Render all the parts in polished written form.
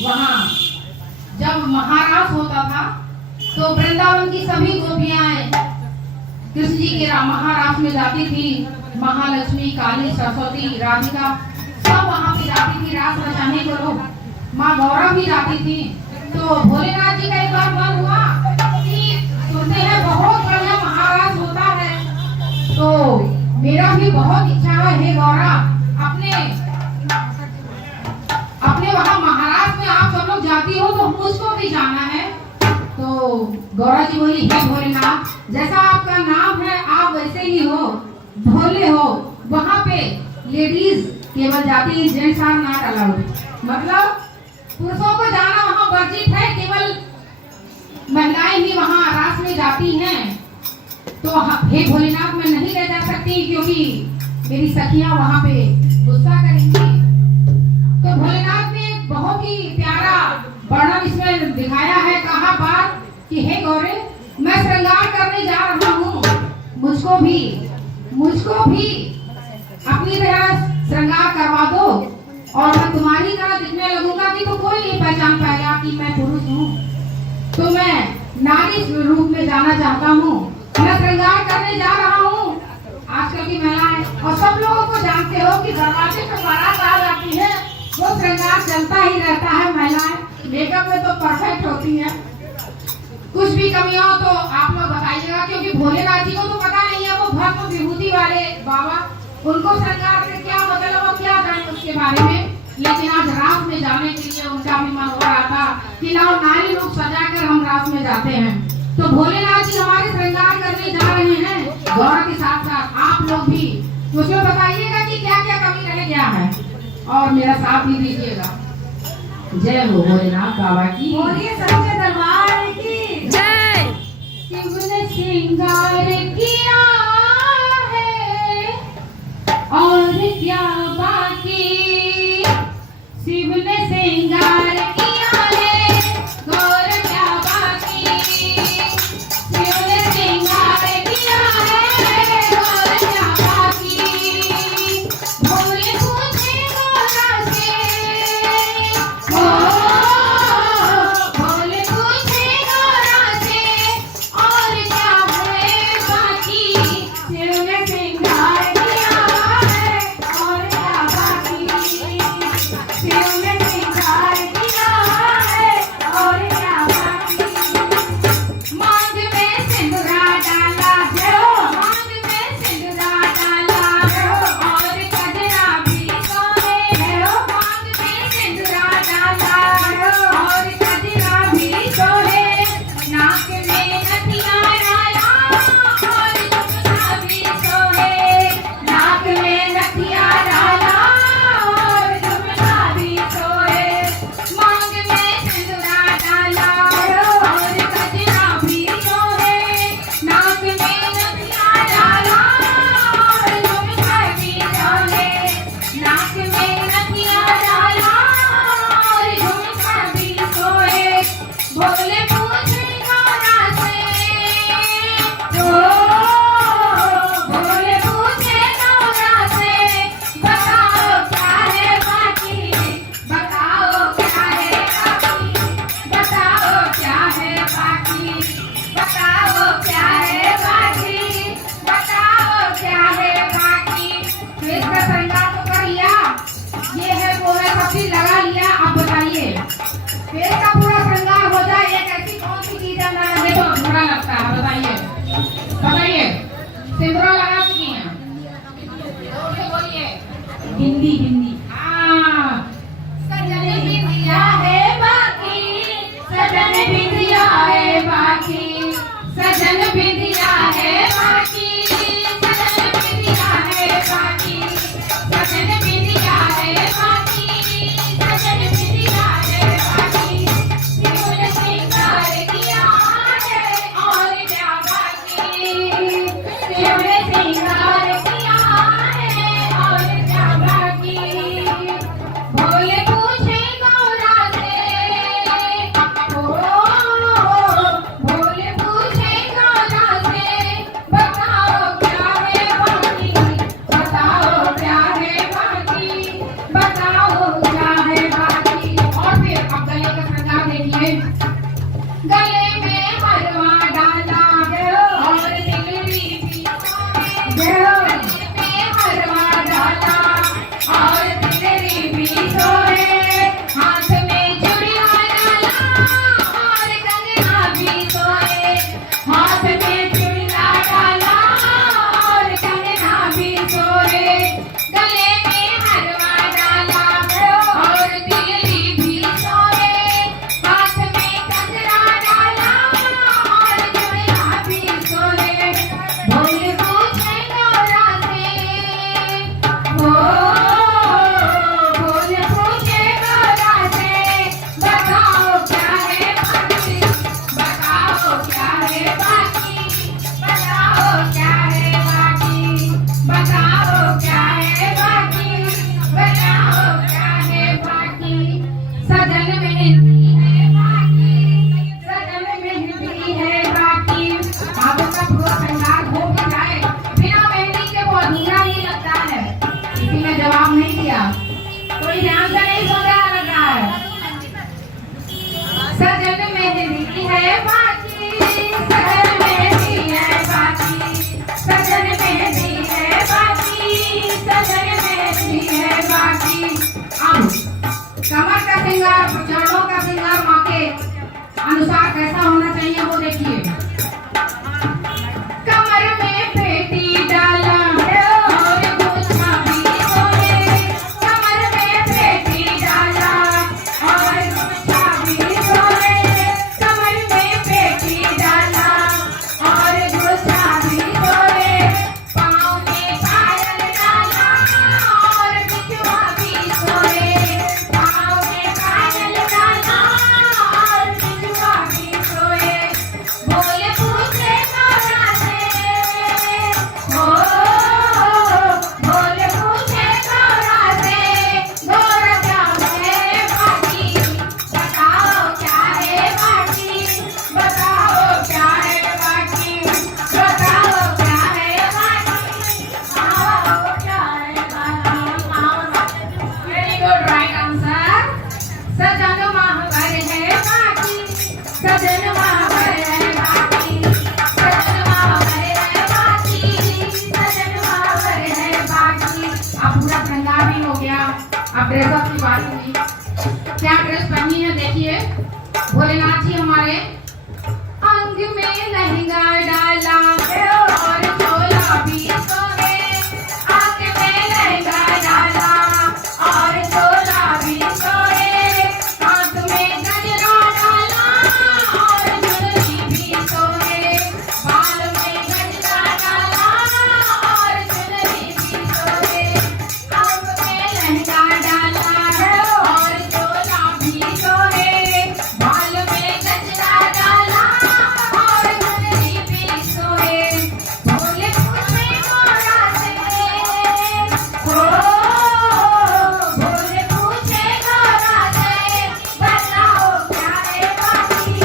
वहाँ जब महारास होता था तो वृंदावन की सभी गोपियां कृष्ण जी के महारास में जाती थी। महालक्ष्मी, काली, सरस्वती, राधिका सब वहाँ पे जाती थी रास रचाने को। लोग माँ गौरा भी जाती थी। तो भोलेनाथ जी का एक बार मन हुआ कि सुनते हैं बहुत बढ़िया महारास होता है, तो मेरा भी बहुत इच्छा है, हे गौरा अपने वहाँ महाराज में आप सब लोग जाती हो तो मुझको भी जाना है। तो गौरा जी बोली, हे भोलेनाथ, जैसा आपका नाम है आप वैसे ही हो, भोले हो। वहाँ पे लेडीज केवल जाती है, जेंट्स आर नॉट अलाउड। मतलब पुरुषों को जाना वहाँ वर्जित है, केवल महिलाएं ही वहाँ रास में जाती हैं। तो हे भोलेनाथ, मैं नहीं ले जा सकती क्योंकि मेरी सखियां वहाँ पे गुस्सा करेंगी। तो भोलेनाथ ने एक बहुत ही प्यारा वर्णन इसमें दिखाया है। कहा बात कि हे गौरे, मैं श्रृंगार करने जा रहा हूँ, मुझको भी अपनी तरह श्रृंगार करवा दो और मैं तुम्हारी तरह दिखने लगूंगा कि तो कोई नहीं पहचान पाएगा कि मैं पुरुष हूँ। तो मैं नारी रूप में जाना चाहता हूँ, मैं श्रृंगार करने जा रहा हूँ। आजकल की महिलाएं और सब लोगों को जानते हो कि दरवाजे पर बारात आ जाती है, वो श्रृंगार चलता ही रहता है। महिलाएं मेकअप में तो परफेक्ट होती हैं। कुछ भी कमियां हो तो आप लोग बताइएगा, क्योंकि भोलेनाथ जी को तो पता नहीं है, वो भस्म विभूति वाले बाबा, उनको श्रृंगार से क्या मतलब और क्या जाने उसके बारे में। लेकिन आज रास में जाने के लिए उनका भी मन हो रहा था कि लाओ नारी रूप सजा कर हम रास में जाते हैं। तो भोलेनाथ जी हमारे श्रृंगार करने जा रहे हैं, गौरा के साथ साथ आप लोग भी उसमें बताइएगा कि क्या क्या कमी रह गया है और मेरा साथ भी दीजिएगा। जय हो भोलेनाथ बाबा की, बोलिए सच्चे दरबार की जय। शिव ने श्रृंगार किया है और क्या बाकी, शिव ने श्रृंगार किया है और क्या बाकी, शिव ने श्रृंगार किया है और क्या बाकी। भोले पूछे गौरा से, भोले पूछे गौरा से और क्या है बाकी, शिव ने श्रृंगार किया है और क्या बाकी, शिव ने श्रृंगार किया है और क्या बाकी। मांग में सिंदूरा डाला है, मांग में सिंदूरा डाला है और कजरा भी सोने है, मांग में सिंदूरा डाला है और कजरा भी सोने, नाक में नथिया डाला और झुमका भी सोने, नाक में नथिया डाला और झुमका भी सोने, मांग में सिंदूरा डाला और कजरा भी सोने, नाक में नथिया डाला और झुमका भी सोने, नाक में नथिया डाला और झुमका भी सोए। भोले पूछे गौरा से, भोले पूछे गौरा से, बताओ क्या है बाकी, बताओ क्या है बाकी, बताओ क्या है बाकी, बताओ क्या है बाकी, बताओ क्या है बाकी। तो इसका श्रृंगार तो कर लिया, ये है वो है, सब चीज लगा लिया। आप बताइए पेट का पूरा श्रृंगार हो जाए, एक ऐसी कौन सी चीज है ना रहे तो बुरा लगता है। बताइए बताइए, सिंदूर लगा चुकी हैं, बोलिए हिंदी हिंदी। हाँ, सजन बिंदिया है बाकी, सजन बिंदिया है बाकी, सजन बिंदिया है बाकी, सजन बिंदिया है बाकी, सजन बिंदिया है बाकी, सजन बिंदिया है बाकी। शिव ने श्रृंगार किया है और क्या बाकी, शिव ने श्रृंगार किया है और क्या बाकी। भोले पूछे गौरा से, भोले पूछे गौरा श्रृंगार, चरणों का श्रृंगार माँ के अनुसार कैसा होना चाहिए वो देखिए। कमर में पेटी डाला और गुच्छा भी सोने, कमर में पेटी डाला और गुच्छा भी सोने, कमर में पेटी डाला और गुच्छा भी सोने, पाँव में पायल डाला और बिछुआ भी सोए, पाँव में पायल डाला और बिछुआ भी सोए, बोले पूछे गौरा से, ओ बोले पूछे गौरा से, गौरा क्या है बाकी, बताओ क्या है बाकी, बताओ क्या है बाकी, बताओ क्या है बाकी, बताओ क्या है बाकी। Very good, right answer. Sajan Mahawar है बाकी, सजन महावर है बाकी, सजन महावर है बाकी, सजन महावर है बाकी। अब पूरा श्रृंगार भी हो गया, अब ड्रेस अप की बात हुई। क्या ड्रेस पहनी है देखिए, भोलेनाथ जी हमारे अंग में लहंगा डाला और चोला भी सोने, अंग में लहंगा डाला और चोला भी सोए, हाथ में गजरा डाला और चुनरी भी सोए, बाल में गजरा डाला और चुनरी भी सोए, अंग में लहंगा डाला और चोला भी सोए, बाल में गजरा डाला और चुनरी भी सोए, भोले पूछे गौरा से, ओ भोले पूछे गौरा से, बताओ क्या है बाकी,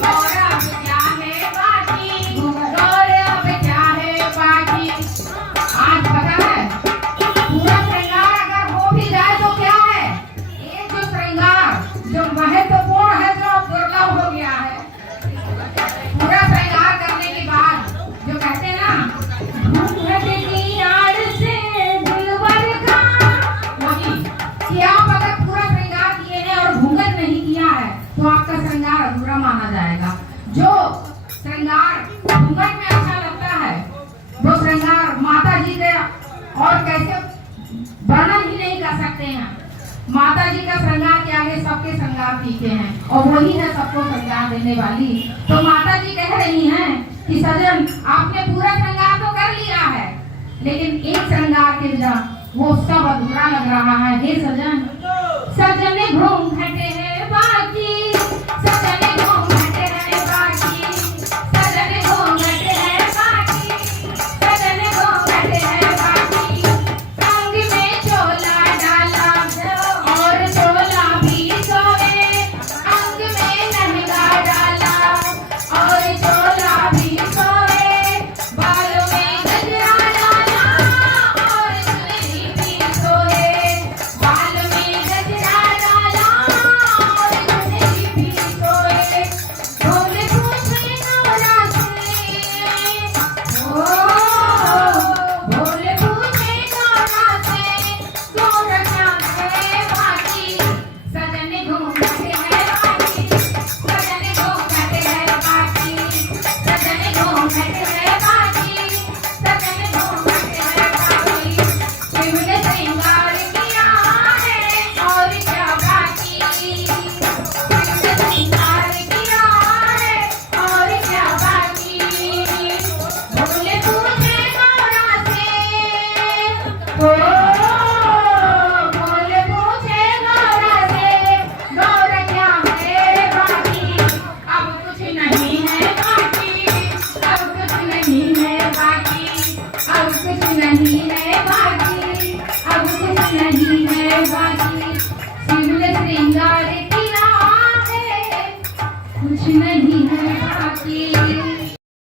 गौरव क्या है बाकी, गौरव क्या है बाकी। आज पता है पूरा श्रृंगार अगर हो भी जाए तो क्या है, एक जो श्रृंगार जो महत्वपूर्ण है जो अब दुर्लभ हो गया है, पूरा श्रृंगार करने के बाद जो कहते हैं ना घूंघट की आड़ से दिलबर का, वही कि आप अगर पूरा श्रृंगार किए हैं और घूंघट नहीं किया है तो आपका श्रृंगार अधूरा माना जाएगा। जो श्रृंगार घूंघट में अच्छा लगता है वो श्रृंगार माता जी के और कैसे वर्णन ही नहीं कर सकते हैं। माता जी का श्रृंगार के आगे सबके श्रृंगार फीके हैं और वही है सबको श्रृंगार देने वाली। तो माता जी कह रही हैं कि सजन आपने पूरा श्रृंगार तो कर लिया है, लेकिन एक श्रृंगार के बिना वो सब अधूरा लग रहा है। हे सजन, सजन घूंघट है बाकी, सजन घूंघट है बाकी, सजन घूंघट है बाकी, सजन घूंघट है बाकी, अंग में चोला डाला और चोला भी सोए, अंग में लहंगा डाला और चोला भी सोए, बाल में गजरा डाला और चुनरी भी सोए, बाल में गजरा डाला और चुनरी भी सोए, भोले पूछे गौरा से, ओ भोले पूछे गौरा से, गौरा क्या है बाकी, सजन घूंघट है बाकी, सजन घूंघट है बाकी, सजन घूंघट है बाकी, सजन घूंघट है बाकी, शिव ने श्रृंगार किया है और क्या बाकी, शिव ने श्रृंगार किया है और क्या बाकी, भोले पूछे गौरा से, ओ भोले पूछे गौरा से, गौरा क्या है बाकी, अब कुछ नहीं है बाकी, अब कुछ नहीं है बाकी, अब कुछ नहीं है बाकी, अब कुछ नहीं है बाकी, शिव ने श्रृंगार किया है कुछ नहीं है बाकी।